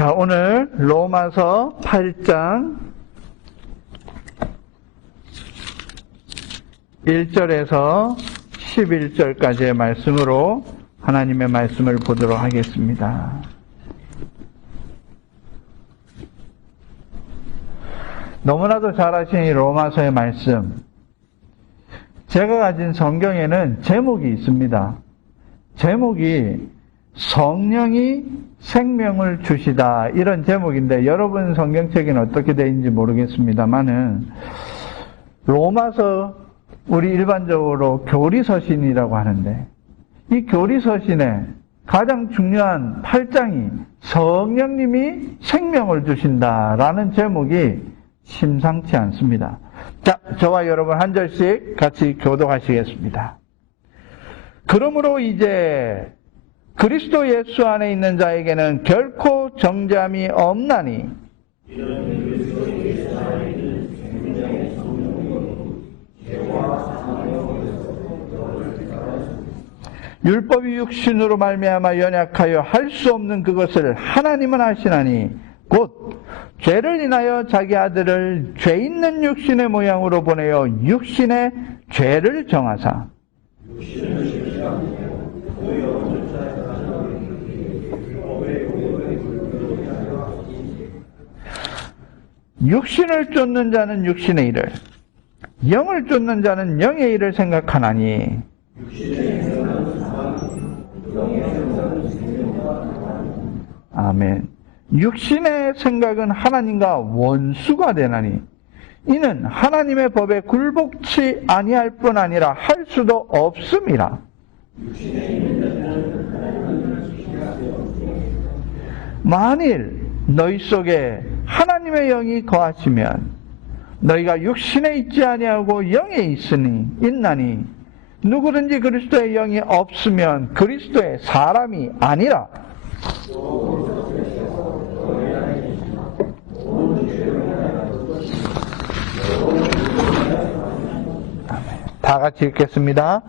자, 오늘 로마서 8장 1절에서 11절까지의 말씀으로 하나님의 말씀을 보도록 하겠습니다. 너무나도 잘 아시는 이 로마서의 말씀, 제가 가진 성경에는 제목이 있습니다. 제목이 성령이 생명을 주시다, 이런 제목인데 여러분 성경책에는 어떻게 되어 있는지 모르겠습니다만은 로마서, 우리 일반적으로 교리서신이라고 하는데 이 교리서신의 가장 중요한 8장이 성령님이 생명을 주신다라는 제목이 심상치 않습니다. 자, 저와 여러분 한 절씩 같이 교독하시겠습니다. 그러므로 이제 그리스도 예수 안에 있는 자에게는 결코 정죄함이 없나니 율법이 육신으로 말미암아 연약하여 할 수 없는 그것을 하나님은 하시나니 곧 죄를 인하여 자기 아들을 죄 있는 육신의 모양으로 보내어 육신의 죄를 정하사 육신을 쫓는 자는 육신의 일을, 영을 쫓는 자는 영의 일을 생각하나니 아멘. 육신의 생각은 하나님과 원수가 되나니 이는 하나님의 법에 굴복치 아니할 뿐 아니라 할 수도 없음이라. 만일 너희 속에 하나님의 영이 거하시면 너희가 육신에 있지 아니하고 영에 있나니 누구든지 그리스도의 영이 없으면 그리스도의 사람이 아니라. 다 같이 읽겠습니다.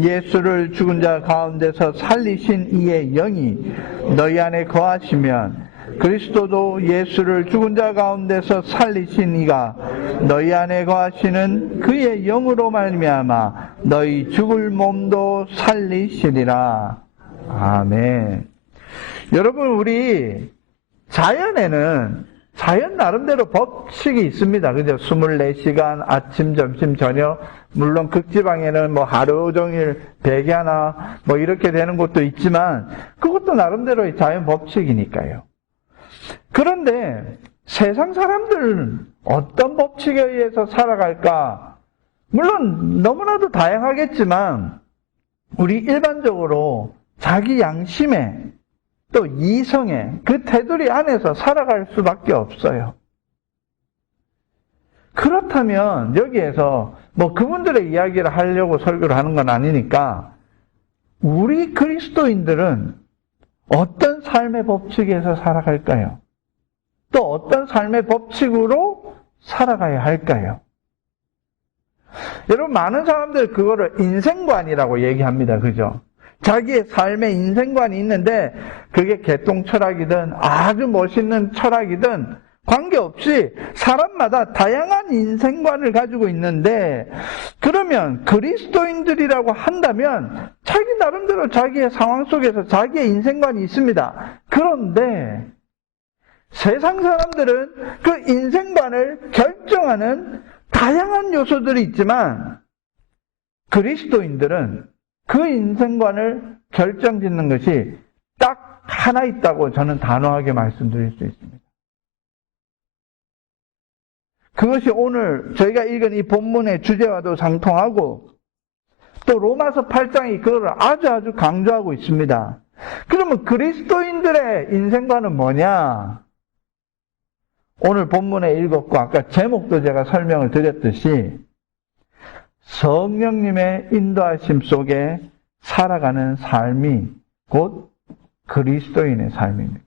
예수를 죽은 자 가운데서 살리신 이의 영이 너희 안에 거하시면 그리스도도 예수를 죽은 자 가운데서 살리신 이가 너희 안에 거하시는 그의 영으로 말미암아 너희 죽을 몸도 살리시리라. 아멘. 여러분, 우리 자연에는 자연 나름대로 법칙이 있습니다. 그죠? 24시간 아침, 점심, 저녁, 물론 극지방에는 뭐 하루 종일 베개 하나 뭐 이렇게 되는 것도 있지만 그것도 나름대로의 자연 법칙이니까요. 그런데 세상 사람들은 어떤 법칙에 의해서 살아갈까? 물론 너무나도 다양하겠지만 우리 일반적으로 자기 양심에 또 이성의 그 테두리 안에서 살아갈 수밖에 없어요. 그렇다면 여기에서 뭐 그분들의 이야기를 하려고 설교를 하는 건 아니니까 우리 그리스도인들은 어떤 삶의 법칙에서 살아갈까요? 또 어떤 삶의 법칙으로 살아가야 할까요? 여러분, 많은 사람들 그거를 인생관이라고 얘기합니다. 그죠? 자기의 삶의 인생관이 있는데 그게 개똥 철학이든 아주 멋있는 철학이든 관계없이 사람마다 다양한 인생관을 가지고 있는데, 그러면 그리스도인들이라고 한다면 자기 나름대로 자기의 상황 속에서 자기의 인생관이 있습니다. 그런데 세상 사람들은 그 인생관을 결정하는 다양한 요소들이 있지만 그리스도인들은 그 인생관을 결정짓는 것이 딱 하나 있다고 저는 단호하게 말씀드릴 수 있습니다. 그것이 오늘 저희가 읽은 이 본문의 주제와도 상통하고 또 로마서 8장이 그걸 아주 강조하고 있습니다. 그러면 그리스도인들의 인생관은 뭐냐? 오늘 본문에 읽었고 아까 제목도 제가 설명을 드렸듯이 성령님의 인도하심 속에 살아가는 삶이 곧 그리스도인의 삶입니다.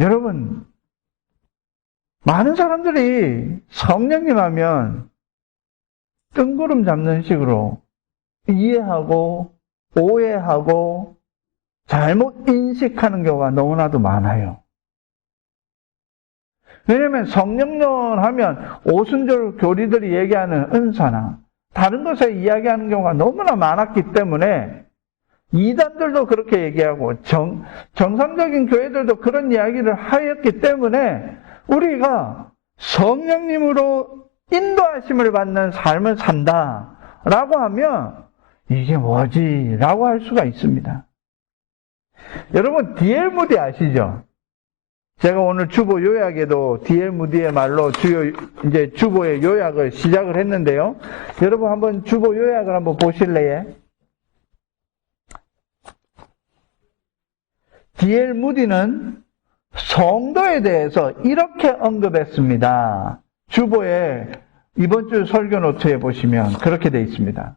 여러분, 많은 사람들이 성령님 하면 뜬구름 잡는 식으로 이해하고 오해하고 잘못 인식하는 경우가 너무나도 많아요. 왜냐하면 성령론 하면 오순절 교리들이 얘기하는 은사나 다른 것에 이야기하는 경우가 너무나 많았기 때문에 이단들도 그렇게 얘기하고 정상적인 교회들도 그런 이야기를 하였기 때문에 우리가 성령님으로 인도하심을 받는 삶을 산다라고 하면 이게 뭐지? 라고 할 수가 있습니다. 여러분 D.L. 무디 아시죠? 제가 오늘 주보 요약에도 D.L. 무디의 말로 이제 주보의 요약을 시작을 했는데요. 여러분 한번 주보 요약을 한번 보실래요? D.L. 무디는 성도에 대해서 이렇게 언급했습니다. 주보에 이번 주 설교 노트에 보시면 그렇게 되어 있습니다.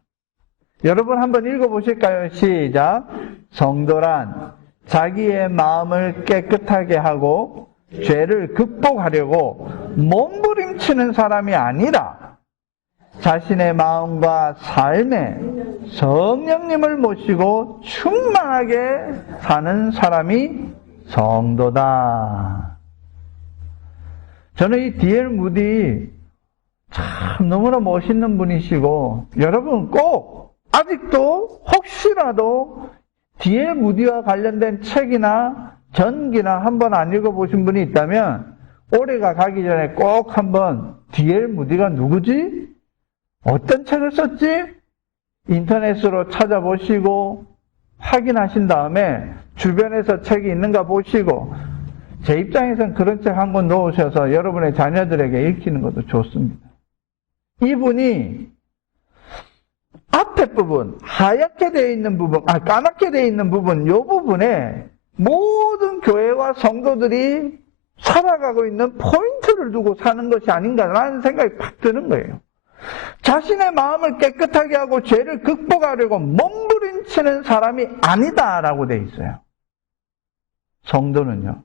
여러분 한번 읽어보실까요? 시작. 성도란 자기의 마음을 깨끗하게 하고 죄를 극복하려고 몸부림치는 사람이 아니라 자신의 마음과 삶에 성령님을 모시고 충만하게 사는 사람이 성도다. 저는 이 D.L. 무디 참 너무나 멋있는 분이시고 여러분 꼭 아직도 혹시라도 D.L. 무디와 관련된 책이나 전기나 한번 안 읽어보신 분이 있다면 올해가 가기 전에 꼭 한번 D.L. 무디가 누구지? 어떤 책을 썼지? 인터넷으로 찾아보시고 확인하신 다음에 주변에서 책이 있는가 보시고 제 입장에서는 그런 책 한 권 놓으셔서 여러분의 자녀들에게 읽히는 것도 좋습니다. 이분이 앞에 부분, 하얗게 되어 있는 부분, 까맣게 되어 있는 부분, 이 부분에 모든 교회와 성도들이 살아가고 있는 포인트를 두고 사는 것이 아닌가라는 생각이 팍 드는 거예요. 자신의 마음을 깨끗하게 하고 죄를 극복하려고 몸부림치는 사람이 아니다라고 되어 있어요. 성도는요.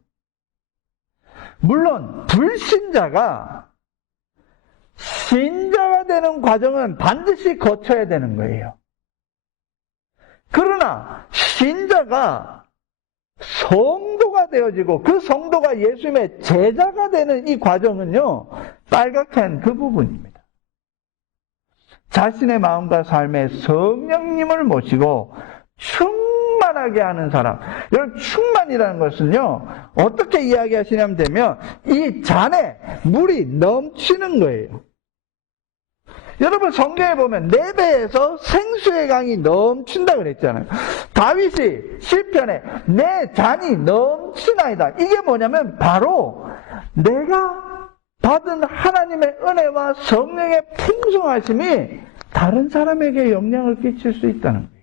물론 불신자가 신자가 되는 과정은 반드시 거쳐야 되는 거예요. 그러나 신자가 성도가 되어지고 그 성도가 예수님의 제자가 되는 이 과정은요, 빨갛게 한 그 부분입니다. 자신의 마음과 삶에 성령님을 모시고 충만하게 하는 사람. 여러분, 충만이라는 것은요, 어떻게 이야기하시냐면 되면 이 잔에 물이 넘치는 거예요. 여러분, 성경에 보면 네 배에서 생수의 강이 넘친다 그랬잖아요. 다윗이 시편에 내 잔이 넘치나이다. 이게 뭐냐면 바로 내가 받은 하나님의 은혜와 성령의 풍성하심이 다른 사람에게 영향을 끼칠 수 있다는 거예요.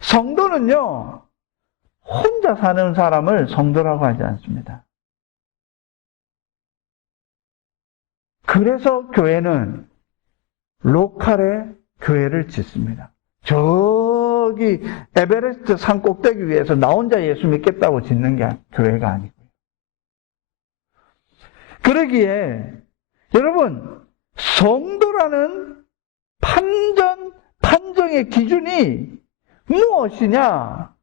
성도는요, 혼자 사는 사람을 성도라고 하지 않습니다. 그래서 교회는 로컬에 교회를 짓습니다. 저기 에베레스트 산 꼭대기 위에서 나 혼자 예수 믿겠다고 짓는 게 교회가 아니고요. 그러기에 여러분, 성도라는 판정의 기준이 무엇이냐?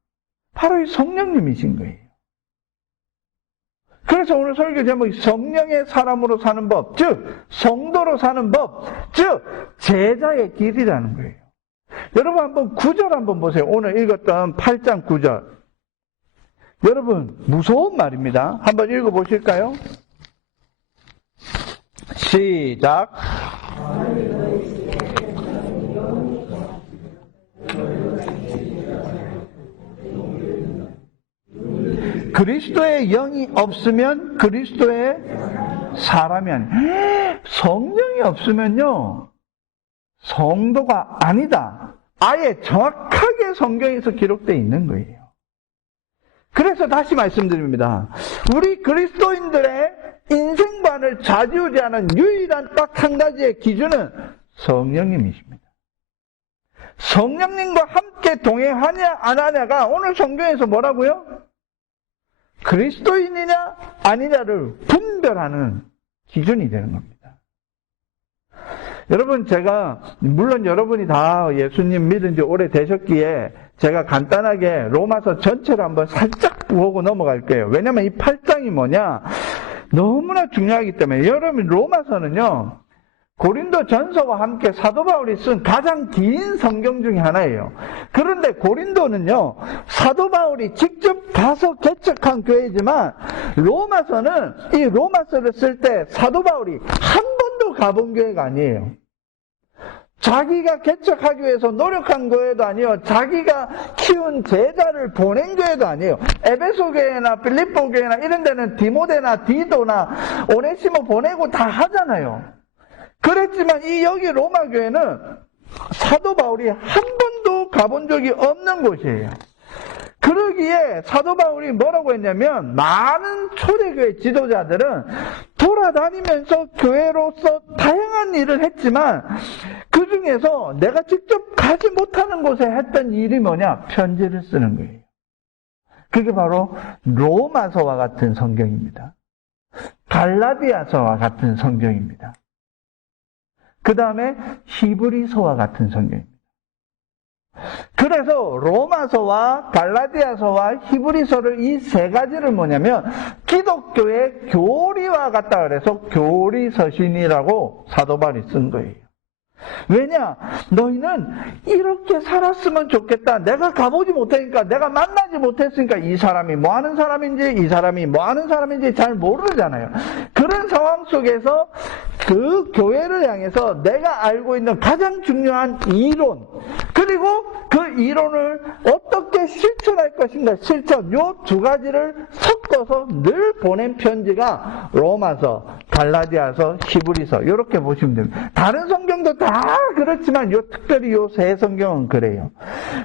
바로 이 성령님이신 거예요. 그래서 오늘 설교 제목이 성령의 사람으로 사는 법, 즉 성도로 사는 법, 즉 제자의 길이라는 거예요. 여러분 한번 9절 한번 보세요. 오늘 읽었던 8장 9절. 여러분 무서운 말입니다. 한번 읽어보실까요? 시작. 그리스도의 영이 없으면 그리스도의 사람이 아니에요. 성령이 없으면요, 성도가 아니다. 아예 정확하게 성경에서 기록되어 있는 거예요. 그래서 다시 말씀드립니다. 우리 그리스도인들의 인생관을 좌지우지하는 유일한 딱 한 가지의 기준은 성령님이십니다. 성령님과 함께 동행하냐 안 하냐가 오늘 성경에서 뭐라고요? 그리스도인이냐 아니냐를 분별하는 기준이 되는 겁니다. 여러분, 제가 물론 여러분이 다 예수님 믿은 지 오래되셨기에 제가 간단하게 로마서 전체를 한번 살짝 보고 넘어갈게요. 왜냐면 이 8장이 뭐냐? 너무나 중요하기 때문에. 여러분, 로마서는요, 고린도 전서와 함께 사도 바울이 쓴 가장 긴 성경 중에 하나예요. 그런데 고린도는요, 사도 바울이 직접 가서 개척한 교회이지만 로마서는 이 로마서를 쓸 때 사도 바울이 한 번도 가본 교회가 아니에요. 자기가 개척하기 위해서 노력한 교회도 아니에요. 자기가 키운 제자를 보낸 교회도 아니에요. 에베소 교회나 빌립보 교회나 이런 데는 디모데나 디도나 오네시모 보내고 다 하잖아요. 그랬지만 이 여기 로마 교회는 사도 바울이 한 번도 가본 적이 없는 곳이에요. 그러기에 사도 바울이 뭐라고 했냐면, 많은 초대교회 지도자들은 돌아다니면서 교회로서 다양한 일을 했지만 그 중에서 내가 직접 가지 못하는 곳에 했던 일이 뭐냐? 편지를 쓰는 거예요. 그게 바로 로마서와 같은 성경입니다. 갈라디아서와 같은 성경입니다. 그 다음에 히브리서와 같은 성경입니다. 그래서 로마서와 갈라디아서와 히브리서를 이 세 가지를 뭐냐면 기독교의 교리와 같다 그래서 교리서신이라고 사도 바울이 쓴 거예요. 왜냐? 너희는 이렇게 살았으면 좋겠다. 내가 가보지 못하니까, 내가 만나지 못했으니까 이 사람이 뭐 하는 사람인지, 이 사람이 뭐 하는 사람인지 잘 모르잖아요. 그런 상황 속에서 그 교회를 향해서 내가 알고 있는 가장 중요한 이론, 그리고 그 이론을 어떻게 실천할 것인가, 실천, 요 두 가지를 섞어서 늘 보낸 편지가 로마서, 갈라디아서, 히브리서, 이렇게 보시면 됩니다. 다른 성경도 다 그렇지만 특별히 요 세 성경은 그래요.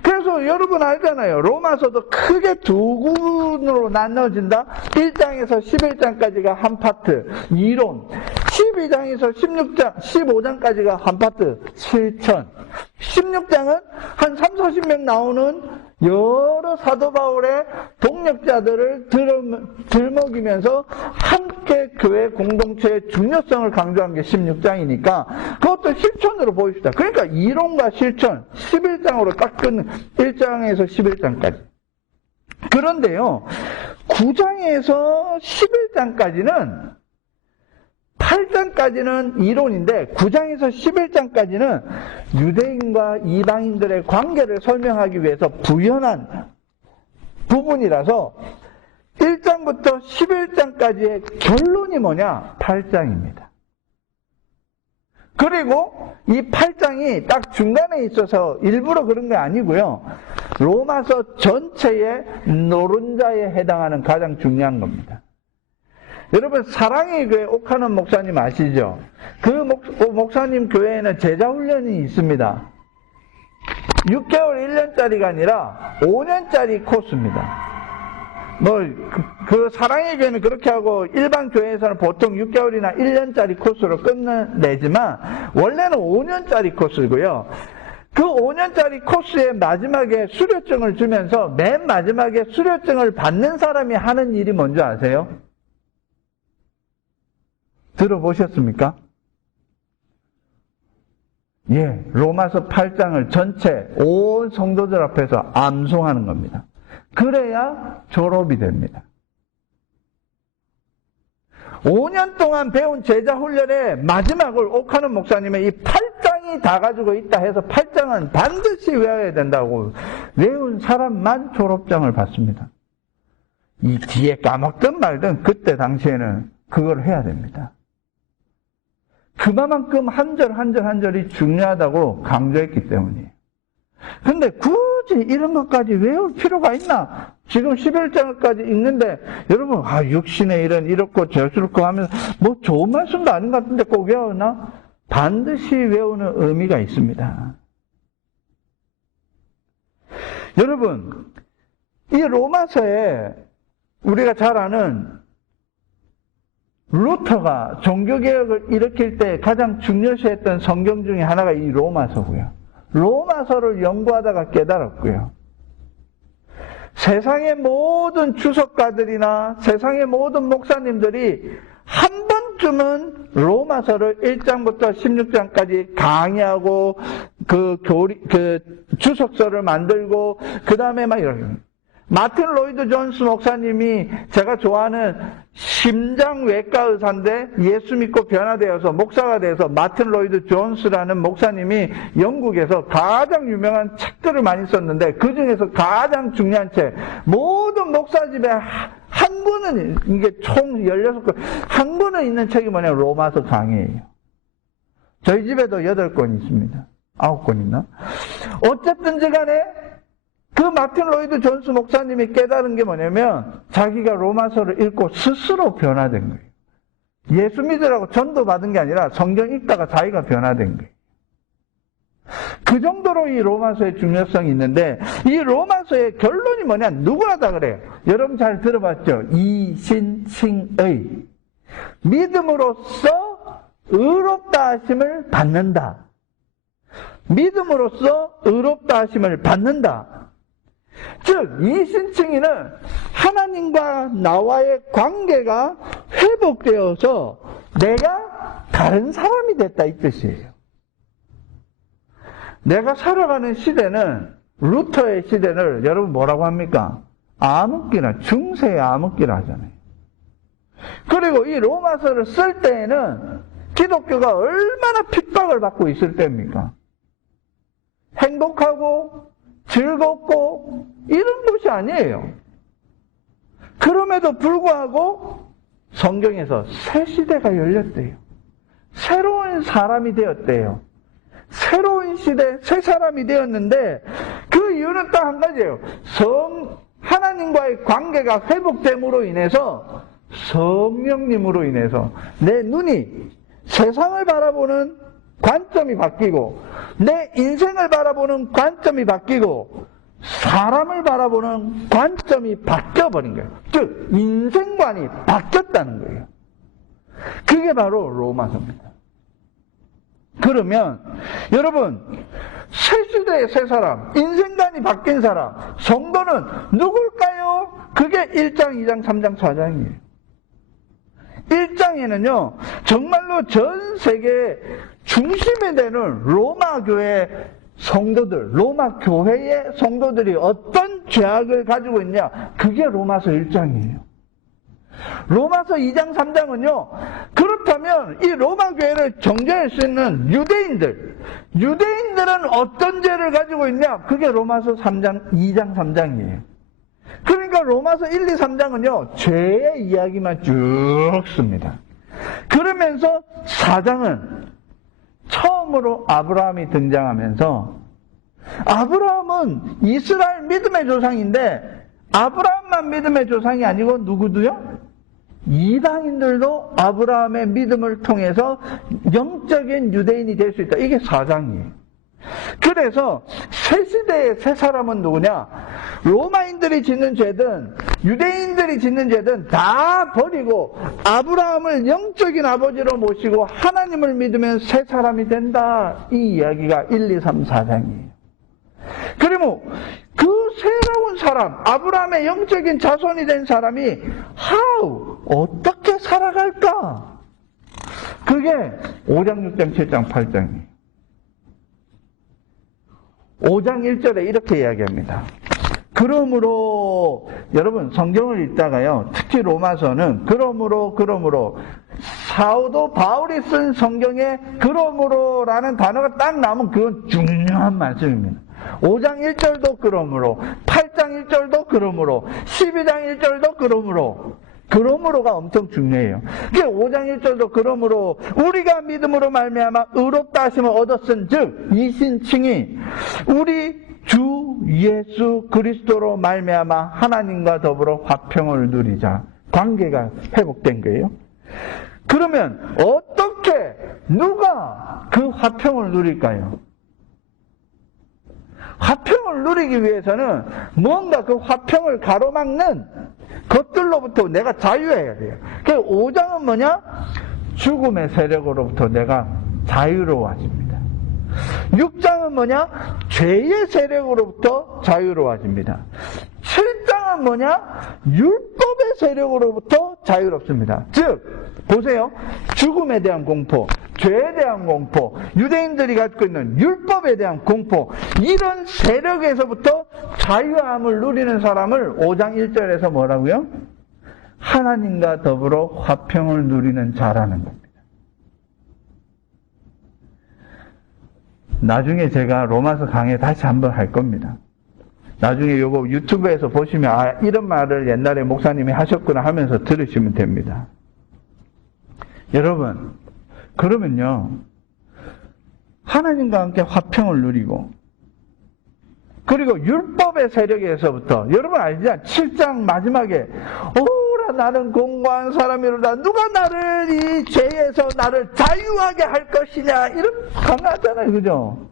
그래서 여러분 알잖아요. 로마서도 크게 두 군으로 나눠진다. 1장에서 11장까지가 한 파트, 이론. 12장에서 16장, 15장까지가 한 파트, 실천. 16장은 한 30-40명 나오는 여러 사도 바울의 동력자들을 들먹이면서 함께 교회 공동체의 중요성을 강조한 게 16장이니까 그것도 실천으로 보입시다. 그러니까 이론과 실천, 11장으로 딱 끊는 1장에서 11장까지. 그런데요, 9장에서 11장까지는 8장까지는 이론인데 9장에서 11장까지는 유대인과 이방인들의 관계를 설명하기 위해서 부연한 부분이라서 1장부터 11장까지의 결론이 뭐냐? 8장입니다. 그리고 이 8장이 딱 중간에 있어서 일부러 그런 게 아니고요. 로마서 전체의 노른자에 해당하는 가장 중요한 겁니다. 여러분, 사랑의 교회 옥하는 목사님 아시죠? 그 목사님 교회에는 제자훈련이 있습니다. 6개월 1년짜리가 아니라 5년짜리 코스입니다. 그 사랑의 교회는 그렇게 하고 일반 교회에서는 보통 6개월이나 1년짜리 코스로 끝내지만 원래는 5년짜리 코스고요. 그 5년짜리 코스의 마지막에 수료증을 주면서 맨 마지막에 수료증을 받는 사람이 하는 일이 뭔지 아세요? 들어보셨습니까? 예, 로마서 8장을 전체 온 성도들 앞에서 암송하는 겁니다. 그래야 졸업이 됩니다. 5년 동안 배운 제자 훈련의 마지막을 옥하는 목사님의 이 8장이 다 가지고 있다 해서 8장은 반드시 외워야 된다고 외운 사람만 졸업장을 받습니다. 이 뒤에 까먹든 말든 그때 당시에는 그걸 해야 됩니다. 그만큼 한 절 한 절 한 절이 중요하다고 강조했기 때문이에요. 근데 굳이 이런 것까지 외울 필요가 있나? 지금 11장까지 읽는데 여러분 육신의 일은 이렇고 저렇고 하면서 뭐 좋은 말씀도 아닌 것 같은데 꼭 외우나? 반드시 외우는 의미가 있습니다. 여러분, 이 로마서에 우리가 잘 아는 루터가 종교개혁을 일으킬 때 가장 중요시했던 성경 중에 하나가 이 로마서고요. 로마서를 연구하다가 깨달았고요. 세상의 모든 주석가들이나 세상의 모든 목사님들이 한 번 한쯤은 로마서를 1장부터 16장까지 강의하고 그 주석서를 만들고 그 다음에 막 이런. 마틴 로이드 존스 목사님이 제가 좋아하는 심장외과 의사인데 예수 믿고 변화되어서 목사가 돼서 마틴 로이드 존스라는 목사님이 영국에서 가장 유명한 책들을 많이 썼는데 그 중에서 가장 중요한 책, 모든 목사 집에 한 권은, 이게 총 16권, 한 권은 있는 책이 뭐냐면 로마서 강해예요. 저희 집에도 8권 있습니다. 9권 있나? 어쨌든지 간에 그 마틴 로이드 존스 목사님이 깨달은 게 뭐냐면 자기가 로마서를 읽고 스스로 변화된 거예요. 예수 믿으라고 전도받은 게 아니라 성경 읽다가 자기가 변화된 거예요. 그 정도로 이 로마서의 중요성이 있는데 이 로마서의 결론이 뭐냐? 누구나 다 그래요. 여러분 잘 들어봤죠? 이신칭의 믿음으로써 의롭다 하심을 받는다. 믿음으로써 의롭다 하심을 받는다. 즉 이신칭의는 하나님과 나와의 관계가 회복되어서 내가 다른 사람이 됐다 이 뜻이에요. 내가 살아가는 시대는 루터의 시대를 여러분 뭐라고 합니까? 암흑기나 중세의 암흑기라 하잖아요. 그리고 이 로마서를 쓸 때에는 기독교가 얼마나 핍박을 받고 있을 때입니까? 행복하고 즐겁고 이런 것이 아니에요. 그럼에도 불구하고 성경에서 새 시대가 열렸대요. 새로운 사람이 되었대요. 새로운 시대, 새 사람이 되었는데 그 이유는 딱 한 가지예요. 하나님과의 관계가 회복됨으로 인해서 성령님으로 인해서 내 눈이 세상을 바라보는 관점이 바뀌고 내 인생을 바라보는 관점이 바뀌고 사람을 바라보는 관점이 바뀌어버린 거예요. 즉 인생관이 바뀌었다는 거예요. 그게 바로 로마서입니다. 그러면 여러분 새 시대의 새 사람, 인생관이 바뀐 사람, 성도는 누굴까요? 그게 1장, 2장, 3장, 4장이에요. 1장에는요 정말로 전 세계 중심이 되는 로마 교회 성도들, 로마 교회의 성도들이 어떤 죄악을 가지고 있냐, 그게 로마서 1장이에요. 로마서 2장, 3장은요, 그렇다면 이 로마 교회를 정죄할 수 있는 유대인들은 어떤 죄를 가지고 있냐, 그게 로마서 3장, 2장, 3장이에요. 그러니까 로마서 1, 2, 3장은요, 죄의 이야기만 쭉 씁니다. 그러면서 4장은 처음으로 아브라함이 등장하면서 아브라함은 이스라엘 믿음의 조상인데 아브라함만 믿음의 조상이 아니고 누구도요? 이방인들도 아브라함의 믿음을 통해서 영적인 유대인이 될 수 있다. 이게 4장이에요. 그래서 새 시대의 새 사람은 누구냐? 로마인들이 짓는 죄든 유대인들이 짓는 죄든 다 버리고 아브라함을 영적인 아버지로 모시고 하나님을 믿으면 새 사람이 된다. 이 이야기가 1, 2, 3, 4장이에요. 그리고 그 새로운 사람, 아브라함의 영적인 자손이 된 사람이 어떻게 살아갈까? 그게 5장, 6장, 7장, 8장이에요. 5장 1절에 이렇게 이야기합니다. 그러므로 여러분 성경을 읽다가요, 특히 로마서는 그러므로 사도 바울이 쓴 성경에 그러므로라는 단어가 딱 나오면 그건 중요한 말씀입니다. 5장 1절도 그러므로, 8장 1절도 그러므로, 12장 1절도 그러므로가 엄청 중요해요. 5장 1절도 그러므로 우리가 믿음으로 말미암아 의롭다 하심을 얻었은즉 이신칭이 우리 주 예수 그리스도로 말미암아 하나님과 더불어 화평을 누리자. 관계가 회복된 거예요. 그러면 어떻게 누가 그 화평을 누릴까요? 화평을 누리기 위해서는 뭔가 그 화평을 가로막는 것들로부터 내가 자유해야 돼요. 그 5장은 뭐냐? 죽음의 세력으로부터 내가 자유로워집니다. 6장은 뭐냐? 죄의 세력으로부터 자유로워집니다. 7장은 사람은 뭐냐? 율법의 세력으로부터 자유롭습니다. 즉 보세요. 죽음에 대한 공포, 죄에 대한 공포, 유대인들이 갖고 있는 율법에 대한 공포, 이런 세력에서부터 자유함을 누리는 사람을 5장 1절에서 뭐라고요? 하나님과 더불어 화평을 누리는 자라는 겁니다. 나중에 제가 로마서 강의 다시 한번 할 겁니다. 나중에 요거 유튜브에서 보시면 아, 이런 말을 옛날에 목사님이 하셨구나 하면서 들으시면 됩니다. 여러분, 그러면요, 하나님과 함께 화평을 누리고, 그리고 율법의 세력에서부터, 여러분 알죠? 7장 마지막에 오라 나는 공고한 사람이로다, 누가 나를 이 죄에서 나를 자유하게 할 것이냐, 이런 강하잖아요, 그죠?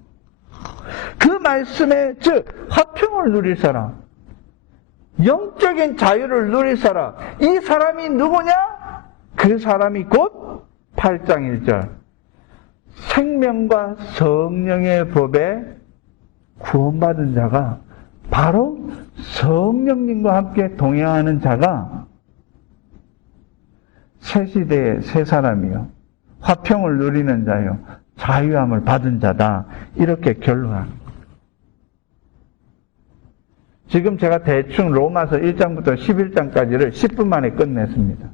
그 말씀에 즉 화평을 누릴 사람, 영적인 자유를 누릴 사람, 이 사람이 누구냐? 그 사람이 곧 8장 1절 생명과 성령의 법에 구원받은 자가 바로 성령님과 함께 동행하는 자가 새 시대의 새 사람이요, 화평을 누리는 자요, 자유함을 받은 자다, 이렇게 결론합니다. 지금 제가 대충 로마서 1장부터 11장까지를 10분 만에 끝냈습니다.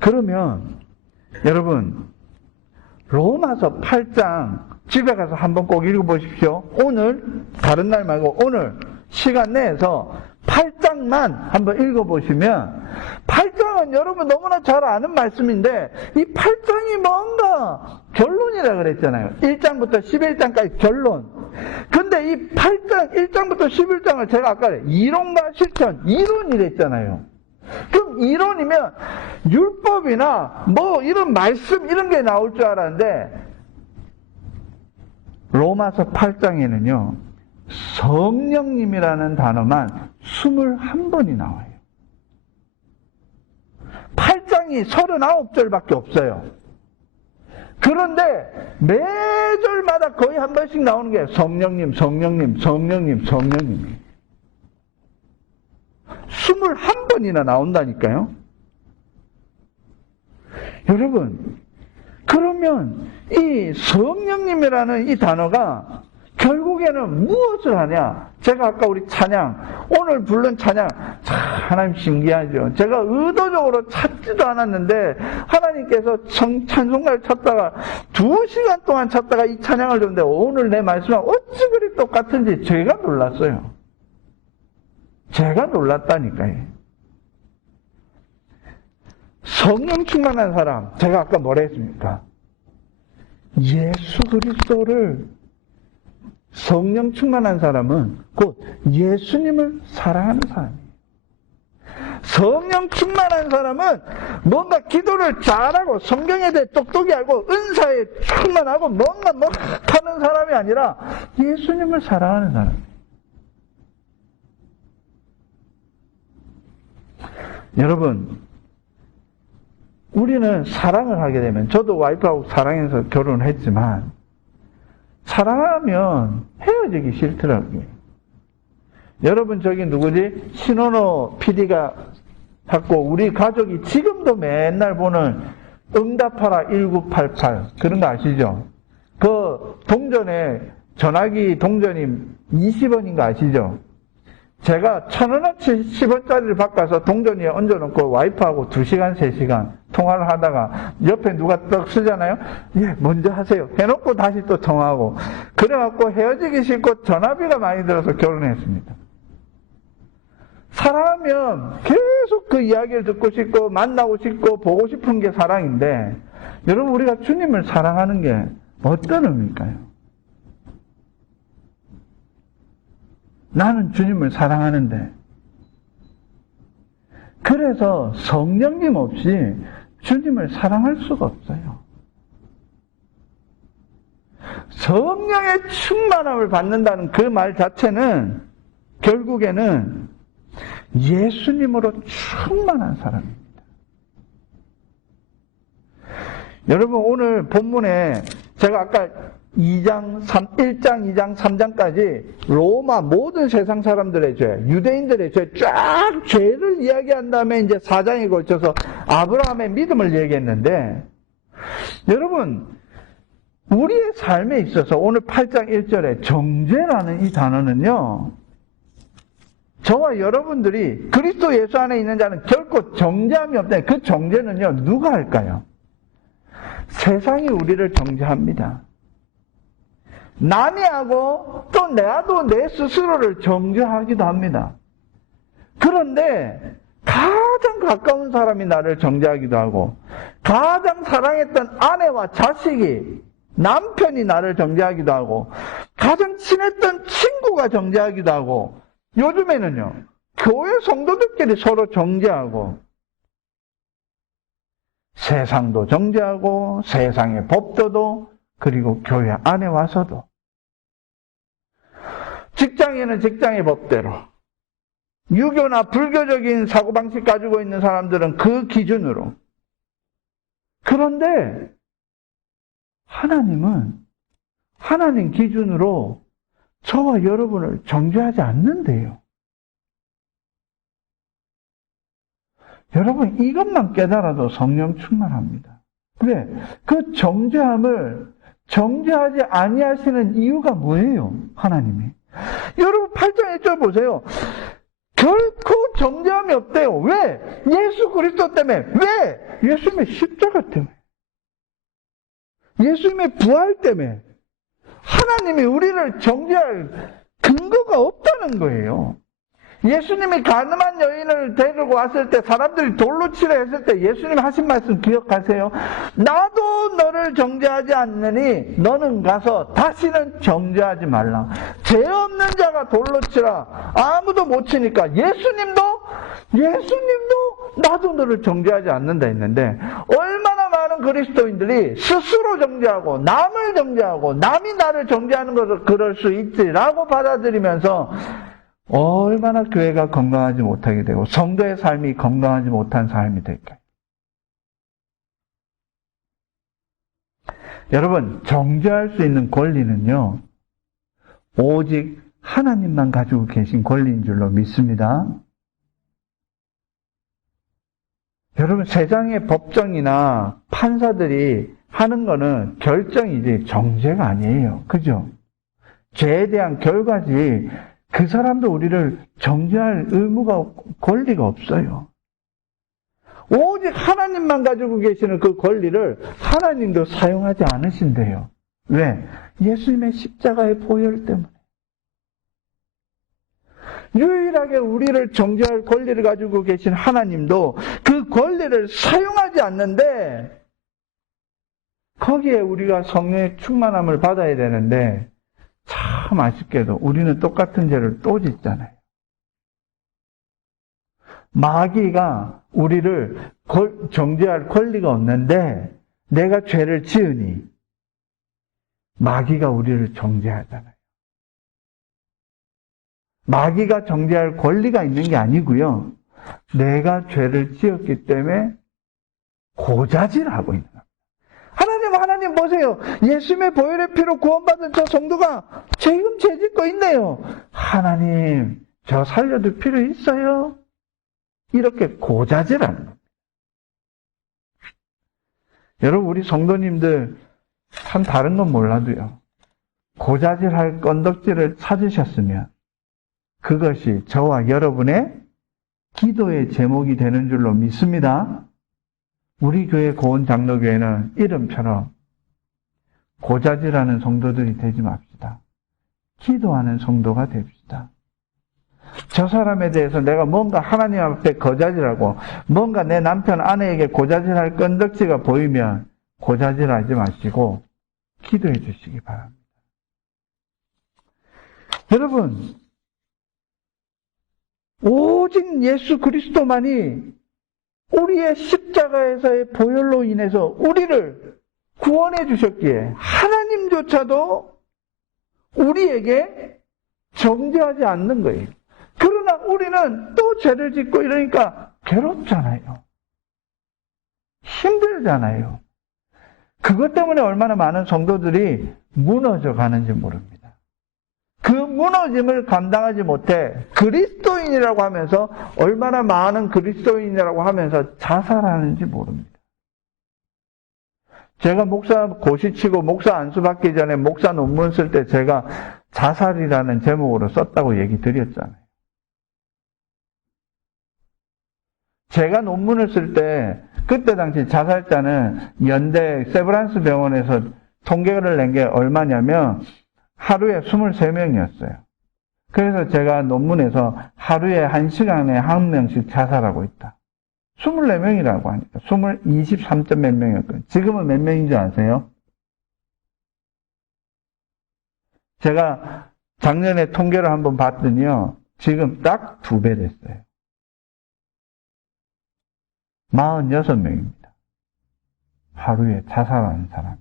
그러면 여러분, 로마서 8장 집에 가서 한번 꼭 읽어보십시오. 오늘, 다른 날 말고 오늘 시간 내에서 8장만 한번 읽어보시면, 8장은 여러분 너무나 잘 아는 말씀인데 이 8장이 뭔가 결론이라 그랬잖아요. 1장부터 11장까지 결론. 근데 이 8장 1장부터 11장을 제가 아까 이론과 실천, 이론이랬잖아요. 그럼 이론이면 율법이나 뭐 이런 말씀 이런 게 나올 줄 알았는데 로마서 8장에는요 성령님이라는 단어만 21번이 나와요. 8장이 39절밖에 없어요. 그런데 매절마다 거의 한 번씩 나오는 게 성령님, 성령님, 성령님, 성령님. 21번이나 나온다니까요. 여러분, 그러면 이 성령님이라는 이 단어가 결국에는 무엇을 하냐? 제가 아까 우리 찬양, 오늘 부른 찬양, 참 하나님 신기하죠. 제가 의도적으로 찾지도 않았는데 하나님께서 찬송가를 찾다가 2시간 동안 찾다가 이 찬양을 듣는데 오늘 내 말씀은 어찌 그리 똑같은지 제가 놀랐어요. 제가 놀랐다니까요. 성령 충만한 사람, 제가 아까 뭐라 했습니까? 예수 그리스도를, 성령 충만한 사람은 곧 예수님을 사랑하는 사람이에요. 성령 충만한 사람은 뭔가 기도를 잘하고 성경에 대해 똑똑히 알고 은사에 충만하고 뭔가 하는 사람이 아니라 예수님을 사랑하는 사람이에요. 여러분, 우리는 사랑을 하게 되면, 저도 와이프하고 사랑해서 결혼을 했지만 사랑하면 헤어지기 싫더라고요. 여러분, 저기 누구지? 신원호 PD가 자꾸 우리 가족이 지금도 맨날 보는 응답하라 1988 그런 거 아시죠? 그 동전에 전화기 동전이 20원인 거 아시죠? 제가 1,000원어치 10원짜리를 바꿔서 동전 위에 얹어놓고 와이프하고 2시간, 3시간 통화를 하다가 옆에 누가 떡 쓰잖아요? 예, 먼저 하세요. 해놓고 다시 또 통화하고. 그래갖고 헤어지기 싫고 전화비가 많이 들어서 결혼했습니다. 사랑하면 계속 그 이야기를 듣고 싶고 만나고 싶고 보고 싶은 게 사랑인데, 여러분, 우리가 주님을 사랑하는 게 어떤 의미일까요? 나는 주님을 사랑하는데, 그래서 성령님 없이 주님을 사랑할 수가 없어요. 성령의 충만함을 받는다는 그 말 자체는 결국에는 예수님으로 충만한 사람입니다. 여러분, 오늘 본문에 제가 아까 1장, 2장, 3장까지 로마 모든 세상 사람들의 죄, 유대인들의 죄, 쫙 죄를 이야기한 다음에 이제 4장에 걸쳐서 아브라함의 믿음을 얘기했는데, 여러분, 우리의 삶에 있어서 오늘 8장 1절에 정죄라는 이 단어는요, 저와 여러분들이 그리스도 예수 안에 있는 자는 결코 정죄함이 없다. 그 정죄는요, 누가 할까요? 세상이 우리를 정죄합니다. 남이 하고 또 나도 내 스스로를 정죄하기도 합니다. 그런데 가장 가까운 사람이 나를 정죄하기도 하고, 가장 사랑했던 아내와 자식이, 남편이 나를 정죄하기도 하고, 가장 친했던 친구가 정죄하기도 하고, 요즘에는요, 교회 성도들끼리 서로 정죄하고, 세상도 정죄하고, 세상의 법도도, 그리고 교회 안에 와서도, 직장에는 직장의 법대로, 유교나 불교적인 사고방식 가지고 있는 사람들은 그 기준으로. 그런데 하나님은 하나님 기준으로 저와 여러분을 정죄하지 않는데요. 여러분, 이것만 깨달아도 성령 충만합니다. 왜? 그 정죄함을 정죄하지 아니하시는 이유가 뭐예요? 하나님이. 여러분 8장 1절 보세요. 결코 정죄함이 없대요. 왜? 예수 그리스도 때문에. 왜? 예수님의 십자가 때문에. 예수님의 부활 때문에. 하나님이 우리를 정죄할 근거가 없다는 거예요. 예수님이 가늠한 여인을 데리고 왔을 때 사람들이 돌로 치려 했을 때 예수님 하신 말씀 기억하세요? 나도 너를 정죄하지 않느니 너는 가서 다시는 정죄하지 말라. 죄 없는 자가 돌로 치라. 아무도 못 치니까 예수님도 나도 너를 정죄하지 않는다 했는데, 얼마나 많은 그리스도인들이 스스로 정죄하고 남을 정죄하고 남이 나를 정죄하는 것을 그럴 수 있지라고 받아들이면서 얼마나 교회가 건강하지 못하게 되고 성도의 삶이 건강하지 못한 삶이 될까요? 여러분, 정죄할 수 있는 권리는요, 오직 하나님만 가지고 계신 권리인 줄로 믿습니다. 여러분, 세상의 법정이나 판사들이 하는 거는 결정이지 정죄가 아니에요. 그죠? 죄에 대한 결과지, 그 사람도 우리를 정죄할 의무가, 권리가 없어요. 오직 하나님만 가지고 계시는 그 권리를 하나님도 사용하지 않으신대요. 왜? 예수님의 십자가의 보혈 때문에. 유일하게 우리를 정죄할 권리를 가지고 계신 하나님도 그 권리를 사용하지 않는데, 거기에 우리가 성령의 충만함을 받아야 되는데, 참 아쉽게도 우리는 똑같은 죄를 또 짓잖아요. 마귀가 우리를 정죄할 권리가 없는데 내가 죄를 지으니 마귀가 우리를 정죄하잖아요. 마귀가 정죄할 권리가 있는 게 아니고요, 내가 죄를 지었기 때문에 고자질하고 있는 겁니다. 하나님 보세요. 예수님의 보혈의 피로 구원받은 저 성도가 지금 죄 짓고 있네요. 하나님, 저 살려둘 필요 있어요? 이렇게 고자질하는 겁니다. 여러분, 우리 성도님들 참 다른 건 몰라도요, 고자질할 건덕지를 찾으셨으면 그것이 저와 여러분의 기도의 제목이 되는 줄로 믿습니다. 우리 교회 고은 장로교회는 이름처럼 고자질하는 성도들이 되지 맙시다. 기도하는 성도가 됩시다. 저 사람에 대해서 내가 뭔가 하나님 앞에 고자질하고 뭔가 내 남편 아내에게 고자질할 건덕지가 보이면 고자질하지 마시고 기도해 주시기 바랍니다. 여러분, 오직 예수 그리스도만이 우리의 십자가에서의 보혈로 인해서 우리를 구원해 주셨기에 하나님조차도 우리에게 정죄하지 않는 거예요. 그러나 우리는 또 죄를 짓고 이러니까 괴롭잖아요. 힘들잖아요. 그것 때문에 얼마나 많은 성도들이 무너져 가는지 모릅니다. 그 무너짐을 감당하지 못해 그리스도인이라고 하면서 얼마나 많은 그리스도인이라고 하면서 자살하는지 모릅니다. 제가 목사 고시치고 목사 안수 받기 전에 목사 논문 쓸 때 제가 자살이라는 제목으로 썼다고 얘기 드렸잖아요. 제가 논문을 쓸 때 그때 당시 자살자는 연대 세브란스 병원에서 통계를 낸 게 얼마냐면 하루에 23명이었어요. 그래서 제가 논문에서 하루에 1시간에 1명씩 자살하고 있다. 24명이라고 하니까 23점 몇 명이었거든요. 지금은 몇 명인 줄 아세요? 제가 작년에 통계를 한번 봤더니요. 지금 딱 2배 됐어요. 46명입니다. 하루에 자살하는 사람이.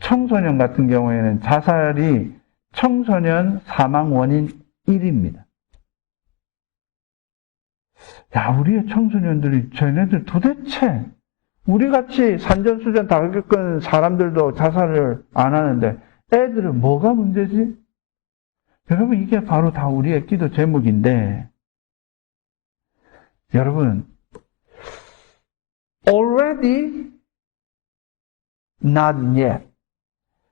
청소년 같은 경우에는 자살이 청소년 사망 원인 1위입니다. 야, 우리의 청소년들이 쟤네들 도대체 우리같이 산전수전 다 겪은 사람들도 자살을 안 하는데 애들은 뭐가 문제지? 여러분, 이게 바로 다 우리의 기도 제목인데, 여러분, already not yet.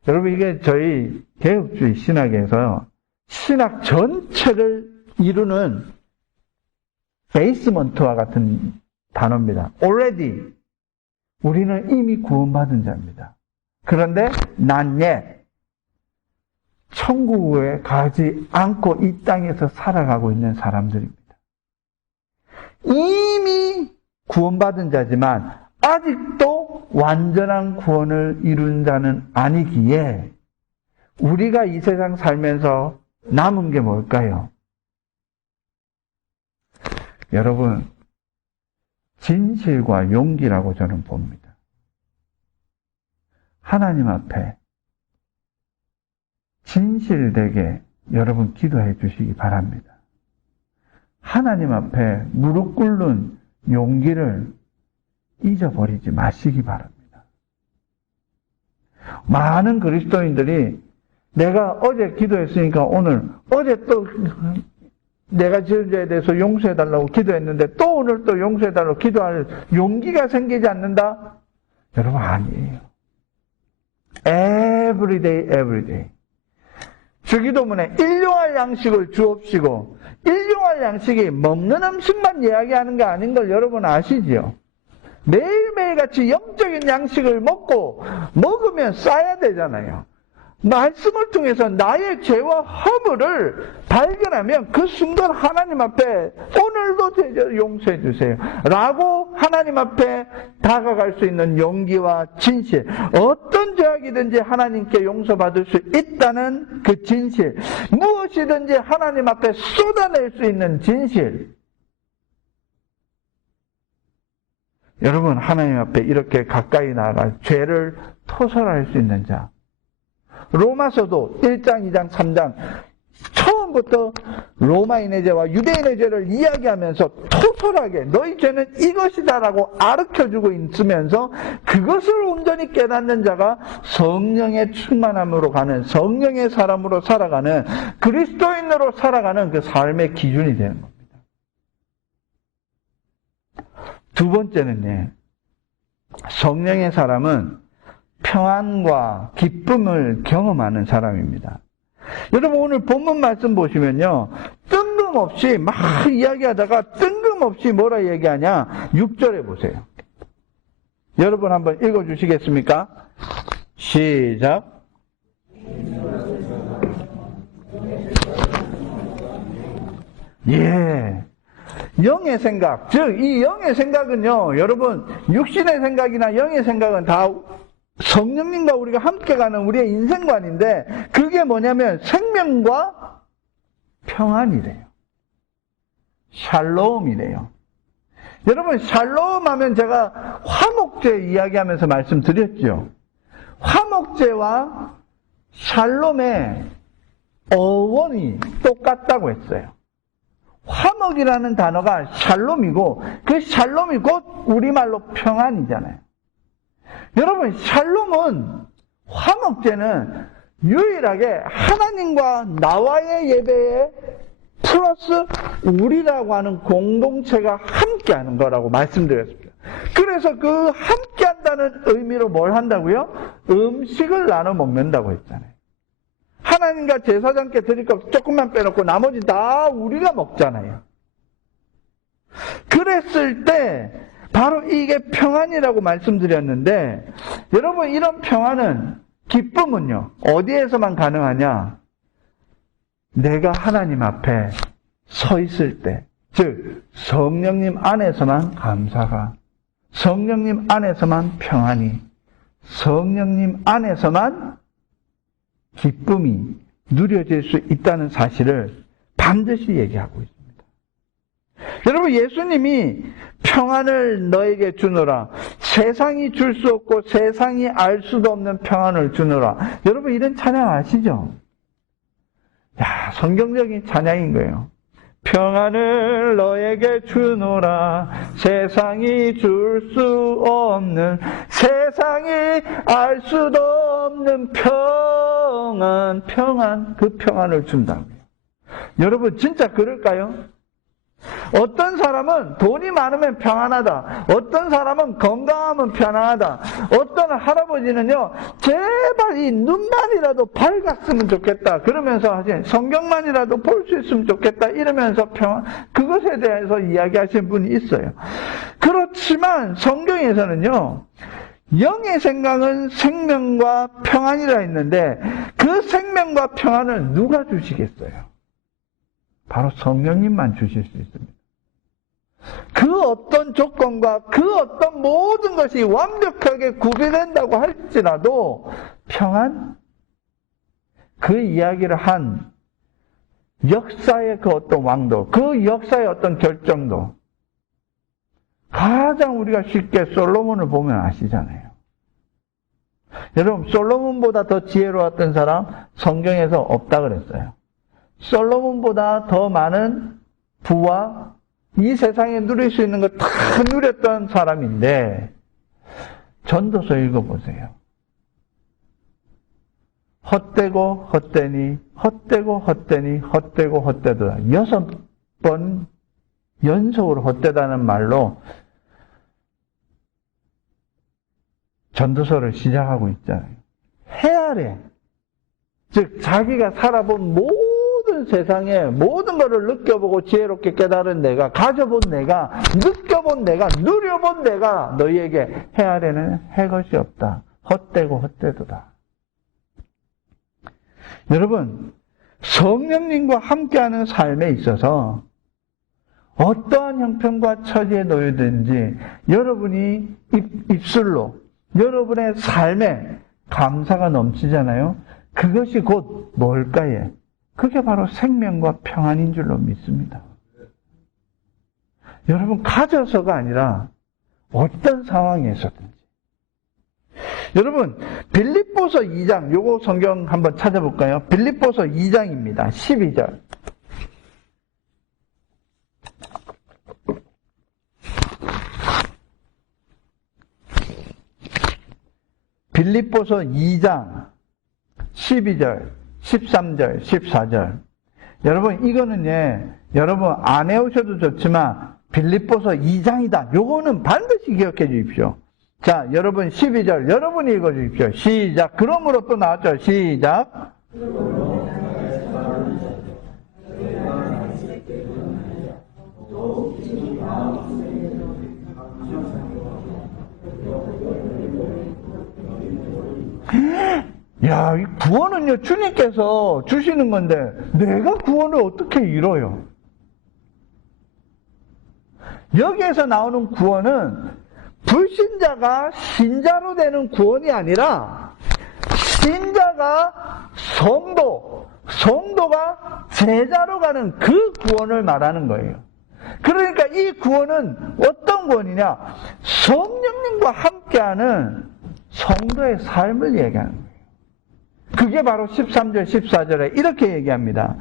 여러분, 이게 저희 개혁주의 신학에서 신학 전체를 이루는 베이스먼트와 같은 단어입니다. already. 우리는 이미 구원받은 자입니다. 그런데 not yet. 천국에 가지 않고 이 땅에서 살아가고 있는 사람들입니다. 이미 구원받은 자지만 아직도 완전한 구원을 이룬 자는 아니기에 우리가 이 세상 살면서 남은 게 뭘까요? 여러분, 진실과 용기라고 저는 봅니다. 하나님 앞에 진실되게 여러분 기도해 주시기 바랍니다. 하나님 앞에 무릎 꿇는 용기를 잊어버리지 마시기 바랍니다. 많은 그리스도인들이 내가 어제 기도했으니까 오늘, 어제 또 내가 지은 죄에 대해서 용서해달라고 기도했는데 또 오늘 또 용서해달라고 기도할 용기가 생기지 않는다? 여러분, 아니에요. Every day, every day. 주기도문에 일용할 양식을 주옵시고, 일용할 양식이 먹는 음식만 이야기하는 게 아닌 걸 여러분 아시지요? 매일매일 같이 영적인 양식을 먹으면 쌓아야 되잖아요. 말씀을 통해서 나의 죄와 허물을 발견하면 그 순간 하나님 앞에 오늘도 제 용서해 주세요 라고 하나님 앞에 다가갈 수 있는 용기와 진실, 어떤 죄악이든지 하나님께 용서받을 수 있다는 그 진실, 무엇이든지 하나님 앞에 쏟아낼 수 있는 진실. 여러분, 하나님 앞에 이렇게 가까이 나아가 죄를 토설할 수 있는 자. 로마서도 1장, 2장, 3장 처음부터 로마인의 죄와 유대인의 죄를 이야기하면서 토설하게 너희 죄는 이것이다라고 아르켜주고 있으면서 그것을 온전히 깨닫는 자가 성령의 충만함으로 가는, 성령의 사람으로 살아가는, 그리스도인으로 살아가는 그 삶의 기준이 되는 겁니다. 두 번째는요, 성령의 사람은 평안과 기쁨을 경험하는 사람입니다. 여러분, 오늘 본문 말씀 보시면요, 뜬금없이 막 이야기하다가 뜬금없이 뭐라 얘기하냐? 6절에 보세요. 여러분 한번 읽어주시겠습니까? 시작. 예. 영의 생각, 즉 이 영의 생각은요, 여러분, 육신의 생각이나 영의 생각은 다 성령님과 우리가 함께 가는 우리의 인생관인데, 그게 뭐냐면 생명과 평안이래요. 샬롬이래요. 여러분, 샬롬 하면 제가 화목제 이야기하면서 말씀드렸죠. 화목제와 샬롬의 어원이 똑같다고 했어요. 화목이라는 단어가 샬롬이고, 그 샬롬이 곧 우리말로 평안이잖아요. 여러분, 샬롬은 화목제는 유일하게 하나님과 나와의 예배에 플러스 우리라고 하는 공동체가 함께하는 거라고 말씀드렸습니다. 그래서 그 함께한다는 의미로 뭘 한다고요? 음식을 나눠 먹는다고 했잖아요. 하나님과 제사장께 드릴 것 조금만 빼놓고 나머지 다 우리가 먹잖아요. 그랬을 때 바로 이게 평안이라고 말씀드렸는데, 여러분 이런 평안은, 기쁨은요 어디에서만 가능하냐? 내가 하나님 앞에 서 있을 때, 즉 성령님 안에서만 감사가, 성령님 안에서만 평안이, 성령님 안에서만 기쁨이 누려질 수 있다는 사실을 반드시 얘기하고 있습니다. 여러분, 예수님이 평안을 너에게 주노라, 세상이 줄 수 없고 세상이 알 수도 없는 평안을 주노라. 여러분, 이런 찬양 아시죠? 야, 성경적인 찬양인 거예요. 평안을 너에게 주노라, 세상이 줄 수 없는, 세상이 알 수도 없는 평안, 평안, 그 평안을 준다고요. 여러분 진짜 그럴까요? 어떤 사람은 돈이 많으면 평안하다, 어떤 사람은 건강하면 평안하다, 어떤 할아버지는요 제발 이 눈만이라도 밝았으면 좋겠다 그러면서 하신, 성경만이라도 볼 수 있으면 좋겠다 이러면서 평안, 그것에 대해서 이야기하시는 분이 있어요. 그렇지만 성경에서는요 영의 생각은 생명과 평안이라 했는데, 그 생명과 평안을 누가 주시겠어요? 바로 성령님만 주실 수 있습니다. 그 어떤 조건과 그 어떤 모든 것이 완벽하게 구비된다고 할지라도 평안? 그 이야기를 한 역사의 그 어떤 왕도, 그 역사의 어떤 결정도, 가장 우리가 쉽게 솔로몬을 보면 아시잖아요. 여러분, 솔로몬보다 더 지혜로웠던 사람 성경에서 없다 그랬어요. 솔로몬보다 더 많은 부와 이 세상에 누릴 수 있는 거 다 누렸던 사람인데, 전도서 읽어보세요. 헛되고 헛되니, 헛되고 헛되니, 헛되고 헛되도다. 6번 연속으로 헛되다는 말로 전도서를 시작하고 있잖아요. 해 아래, 즉 자기가 살아본 모든 세상에 모든 것을 느껴보고 지혜롭게 깨달은 내가, 가져본 내가, 느껴본 내가, 누려본 내가 너희에게 해 아래는 해 것이 없다. 헛되고 헛되도다. 여러분, 성령님과 함께하는 삶에 있어서 어떠한 형편과 처지에 놓여든지 여러분이 입술로 여러분의 삶에 감사가 넘치잖아요. 그것이 곧 뭘까요? 그게 바로 생명과 평안인 줄로 믿습니다. 여러분, 가져서가 아니라 어떤 상황에서든지. 여러분, 빌립보서 2장, 요거 성경 한번 찾아볼까요? 빌립보서 2장입니다. 12절. 빌립보서 2장 12절, 13절, 14절. 여러분, 이거는 여러분 안 해오셔도 좋지만 빌립보서 2장이다. 요거는 반드시 기억해 주십시오. 자, 여러분 12절 여러분이 읽어 주십시오. 시작. 그러므로 또 나왔죠. 시작. 야, 이 구원은요 주님께서 주시는 건데 내가 구원을 어떻게 이뤄요? 여기에서 나오는 구원은 불신자가 신자로 되는 구원이 아니라 신자가 성도가 제자로 가는 그 구원을 말하는 거예요. 그러니까 이 구원은 어떤 구원이냐? 성령님과 함께하는 성도의 삶을 얘기하는 거예요. 그게 바로 13절, 14절에 이렇게 얘기합니다.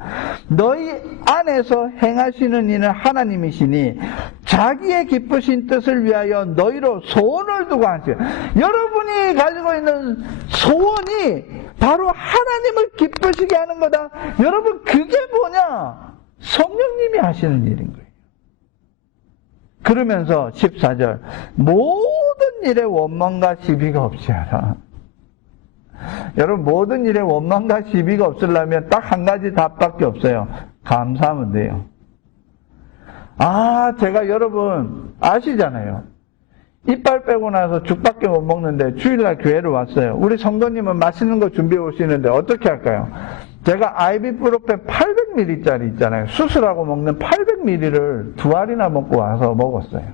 너희 안에서 행하시는 이는 하나님이시니 자기의 기쁘신 뜻을 위하여 너희로 소원을 두고 하시오. 여러분이 가지고 있는 소원이 바로 하나님을 기쁘시게 하는 거다. 여러분, 그게 뭐냐? 성령님이 하시는 일인 거예요. 그러면서 14절, 모든 일에 원망과 시비가 없이 하라. 여러분, 모든 일에 원망과 시비가 없으려면 딱 한 가지 답밖에 없어요. 감사하면 돼요. 제가 여러분 아시잖아요. 이빨 빼고 나서 죽밖에 못 먹는데 주일날 교회를 왔어요. 우리 성도님은 맛있는 거 준비해 오시는데 어떻게 할까요? 제가 아이비프로펜 800ml짜리 있잖아요. 수술하고 먹는 800ml를 2알이나 먹고 와서 먹었어요.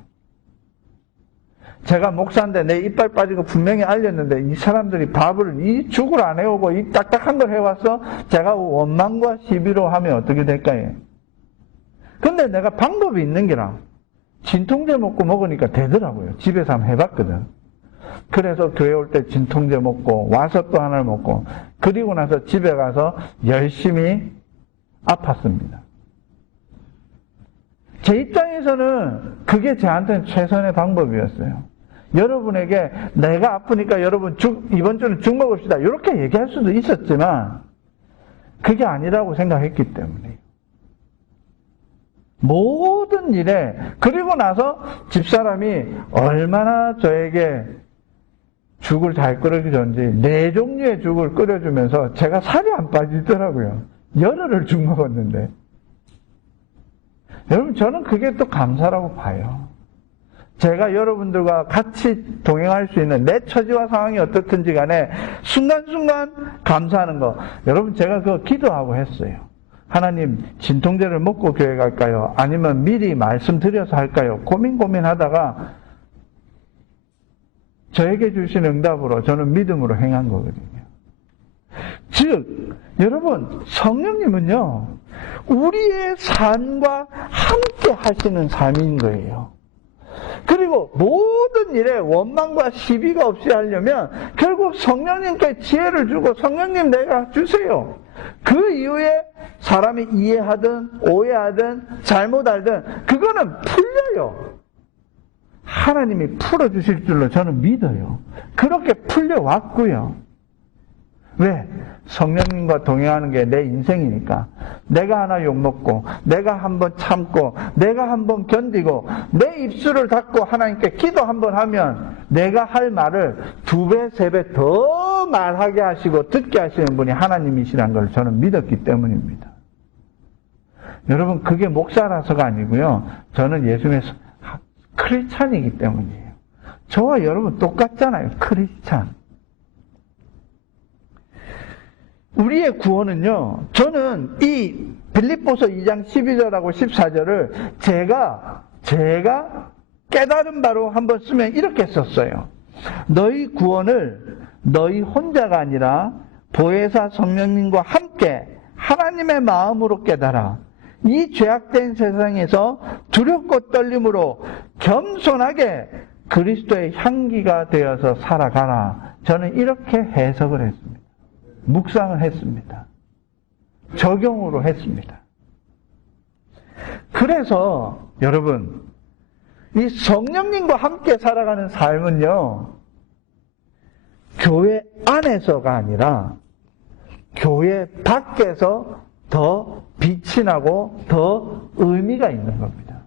제가 목사인데 내 이빨 빠진 거 분명히 알렸는데 이 사람들이 밥을 이 죽을 안 해오고 이 딱딱한 걸 해와서 제가 원망과 시비로 하면 어떻게 될까요? 근데 내가 방법이 있는 게라 진통제 먹고 먹으니까 되더라고요. 집에서 한번 해봤거든. 그래서 교회 올 때 진통제 먹고 와서 또 하나를 먹고 그리고 나서 집에 가서 열심히 아팠습니다. 제 입장에서는 그게 저한테는 최선의 방법이었어요. 여러분에게 내가 아프니까 여러분 이번 주는 죽 먹읍시다 이렇게 얘기할 수도 있었지만 그게 아니라고 생각했기 때문에 모든 일에 그리고 나서 집사람이 얼마나 저에게 죽을 잘 끓여주던지 4종류의 죽을 끓여주면서 제가 살이 안 빠지더라고요. 열흘을 죽 먹었는데 여러분 저는 그게 또 감사라고 봐요. 제가 여러분들과 같이 동행할 수 있는 내 처지와 상황이 어떻든지 간에 순간순간 감사하는 거 여러분 제가 그거 기도하고 했어요. 하나님 진통제를 먹고 교회 갈까요? 아니면 미리 말씀드려서 할까요? 고민하다가 저에게 주신 응답으로 저는 믿음으로 행한 거거든요. 즉 여러분 성령님은요 우리의 삶과 함께 하시는 삶인 거예요. 그리고 모든 일에 원망과 시비가 없이 하려면 결국 성령님께 지혜를 주고 성령님 내가 주세요. 그 이후에 사람이 이해하든 오해하든 잘못 알든 그거는 풀려요. 하나님이 풀어주실 줄로 저는 믿어요. 그렇게 풀려왔고요. 왜? 성령님과 동행하는 게 내 인생이니까. 내가 하나 욕먹고 내가 한번 참고 내가 한번 견디고 내 입술을 닫고 하나님께 기도 한번 하면 내가 할 말을 2배, 3배 더 말하게 하시고 듣게 하시는 분이 하나님이시라는 걸 저는 믿었기 때문입니다. 여러분 그게 목사라서가 아니고요. 저는 예수님의 크리스찬이기 때문이에요. 저와 여러분 똑같잖아요. 크리스찬. 우리의 구원은요, 저는 이 빌립보서 2장 12절하고 14절을 제가 깨달은 바로 한번 쓰면 이렇게 썼어요. 너희 구원을 너희 혼자가 아니라 보혜사 성령님과 함께 하나님의 마음으로 깨달아 이 죄악된 세상에서 두렵고 떨림으로 겸손하게 그리스도의 향기가 되어서 살아가라. 저는 이렇게 해석을 했습니다. 묵상을 했습니다. 적용으로 했습니다. 그래서 여러분 이 성령님과 함께 살아가는 삶은요 교회 안에서가 아니라 교회 밖에서 더 빛이 나고 더 의미가 있는 겁니다.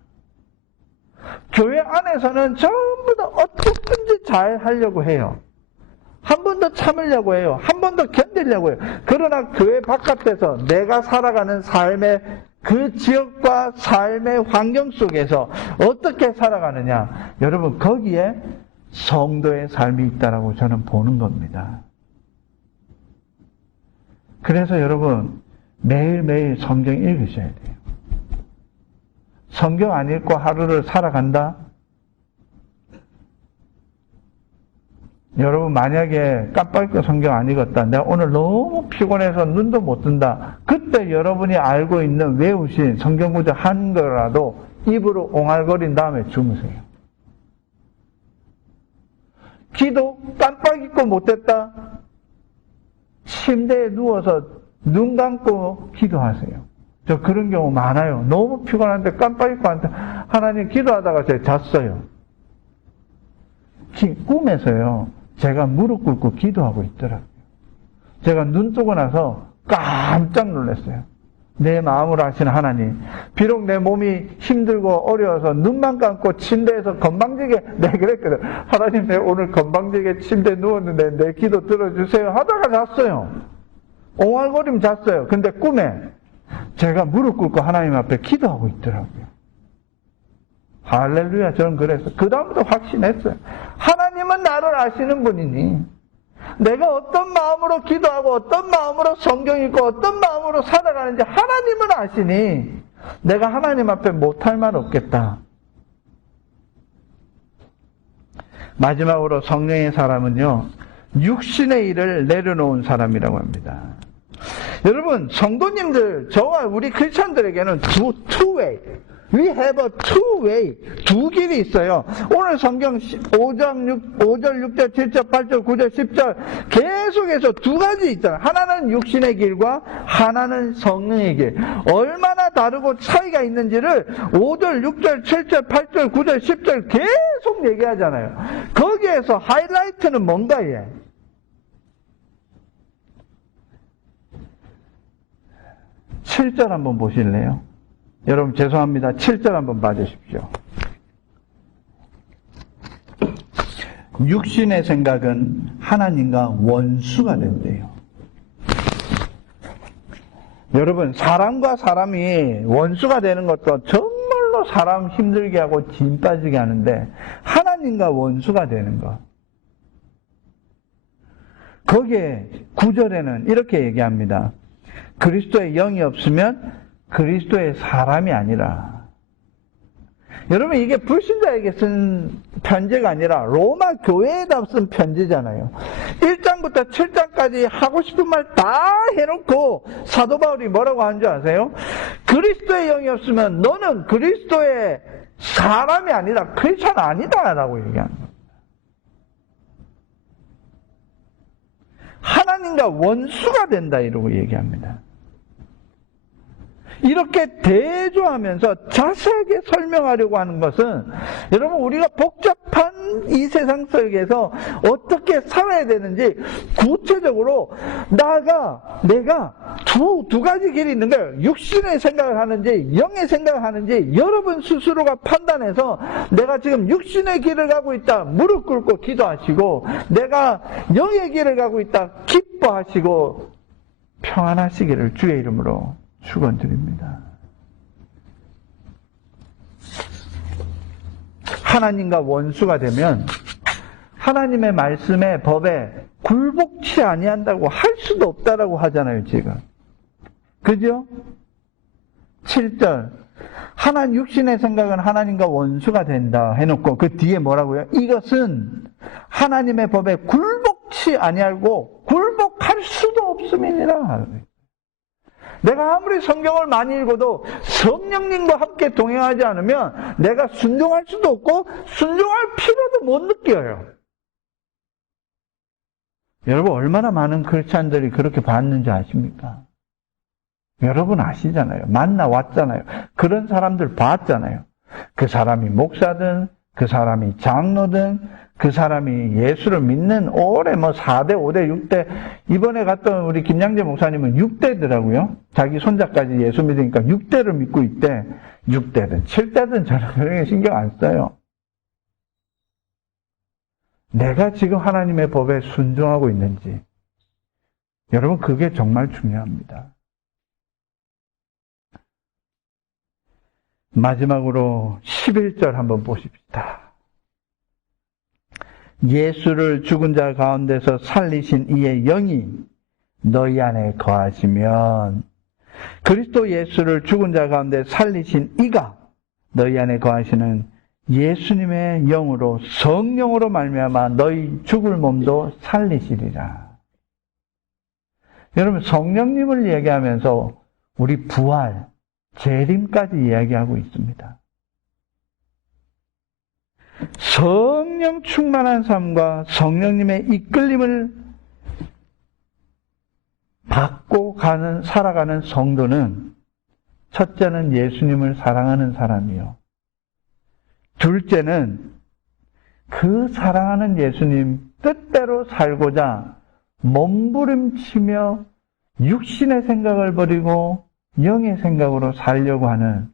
교회 안에서는 전부 다 어떻게든지 잘 하려고 해요. 한 번 더 참으려고 해요. 한 번 더 견디려고 해요. 그러나 교회 바깥에서 내가 살아가는 삶의 그 지역과 삶의 환경 속에서 어떻게 살아가느냐. 여러분 거기에 성도의 삶이 있다라고 저는 보는 겁니다. 그래서 여러분 매일매일 성경 읽으셔야 돼요. 성경 안 읽고 하루를 살아간다? 여러분 만약에 깜빡이고 성경 안 읽었다. 내가 오늘 너무 피곤해서 눈도 못 뜬다. 그때 여러분이 알고 있는 외우신 성경 구절 한 거라도 입으로 옹알거린 다음에 주무세요. 기도 깜빡 잊고 못했다. 침대에 누워서 눈 감고 기도하세요. 저 그런 경우 많아요. 너무 피곤한데 깜빡 잊고 하나님 기도하다가 제가 잤어요. 꿈에서요. 제가 무릎 꿇고 기도하고 있더라고요. 제가 눈 뜨고 나서 깜짝 놀랐어요. 내 마음으로 하시는 하나님. 비록 내 몸이 힘들고 어려워서 눈만 감고 침대에서 건방지게 내가 그랬거든. 하나님 내가 오늘 건방지게 침대에 누웠는데 내 기도 들어주세요 하다가 잤어요. 옹알거리면 잤어요. 근데 꿈에 제가 무릎 꿇고 하나님 앞에 기도하고 있더라고요. 할렐루야. 저는 그래서 그 다음부터 확신했어요. 하나님은 나를 아시는 분이니 내가 어떤 마음으로 기도하고 어떤 마음으로 성경 읽고 어떤 마음으로 살아가는지 하나님은 아시니 내가 하나님 앞에 못할 말 없겠다. 마지막으로 성령의 사람은요, 육신의 일을 내려놓은 사람이라고 합니다. 여러분, 성도님들, 저와 우리 크리스천들에게는 two way. We have a two way. 두 길이 있어요. 오늘 성경 5절, 6절, 7절, 8절, 9절, 10절 계속해서 두 가지 있잖아요. 하나는 육신의 길과 하나는 성령의 길. 얼마나 다르고 차이가 있는지를 5절, 6절, 7절, 8절, 9절, 10절 계속 얘기하잖아요. 거기에서 하이라이트는 뭔가 얘? 7절 한번 보실래요? 여러분 죄송합니다. 7절 한번 봐주십시오. 육신의 생각은 하나님과 원수가 된대요. 여러분, 사람과 사람이 원수가 되는 것도 정말로 사람 힘들게 하고 진 빠지게 하는데 하나님과 원수가 되는 것. 거기에 9절에는 이렇게 얘기합니다. 그리스도의 영이 없으면 그리스도의 사람이 아니라. 여러분, 이게 불신자에게 쓴 편지가 아니라 로마 교회에다 쓴 편지잖아요. 1장부터 7장까지 하고 싶은 말 다 해놓고 사도 바울이 뭐라고 하는 줄 아세요? 그리스도의 영이 없으면 너는 그리스도의 사람이 아니라 크리스찬 아니다 라고 얘기하는 거예요. 하나님과 원수가 된다 이러고 얘기합니다. 이렇게 대조하면서 자세하게 설명하려고 하는 것은 여러분, 우리가 복잡한 이 세상 속에서 어떻게 살아야 되는지 구체적으로 내가 두 가지 길이 있는 거예요. 육신의 생각을 하는지 영의 생각을 하는지 여러분 스스로가 판단해서 내가 지금 육신의 길을 가고 있다 무릎 꿇고 기도하시고, 내가 영의 길을 가고 있다 기뻐하시고 평안하시기를 주의 이름으로 축원드립니다. 하나님과 원수가 되면 하나님의 말씀에 법에 굴복치 아니한다고 할 수도 없다라고 하잖아요, 지금. 그죠? 7절. 육신의 생각은 하나님과 원수가 된다 해놓고 그 뒤에 뭐라고요? 이것은 하나님의 법에 굴복치 아니하고 굴복할 수도 없음이니라. 내가 아무리 성경을 많이 읽어도 성령님과 함께 동행하지 않으면 내가 순종할 수도 없고 순종할 필요도 못 느껴요. 여러분, 얼마나 많은 크리스찬들이 그렇게 봤는지 아십니까? 여러분 아시잖아요. 만나왔잖아요. 그런 사람들 봤잖아요. 그 사람이 목사든 그 사람이 장로든 그 사람이 예수를 믿는 오래 4대, 5대, 6대, 이번에 갔던 우리 김양재 목사님은 6대더라고요. 자기 손자까지 예수 믿으니까 6대를 믿고 있대. 6대든 7대든 저는 그런 게 신경 안 써요. 내가 지금 하나님의 법에 순종하고 있는지. 여러분, 그게 정말 중요합니다. 마지막으로 11절 한번 보십시다. 예수를 죽은 자 가운데서 살리신 이의 영이 너희 안에 거하시면, 그리스도 예수를 죽은 자 가운데 살리신 이가 너희 안에 거하시는 예수님의 영으로, 성령으로 말미암아 너희 죽을 몸도 살리시리라. 여러분, 성령님을 얘기하면서 우리 부활, 재림까지 이야기하고 있습니다. 성령 충만한 삶과 성령님의 이끌림을 받고 살아가는 성도는 첫째는 예수님을 사랑하는 사람이요. 둘째는 그 사랑하는 예수님 뜻대로 살고자 몸부림치며 육신의 생각을 버리고 영의 생각으로 살려고 하는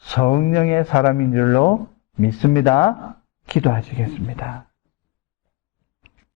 성령의 사람인 줄로 믿습니다. 기도하시겠습니다.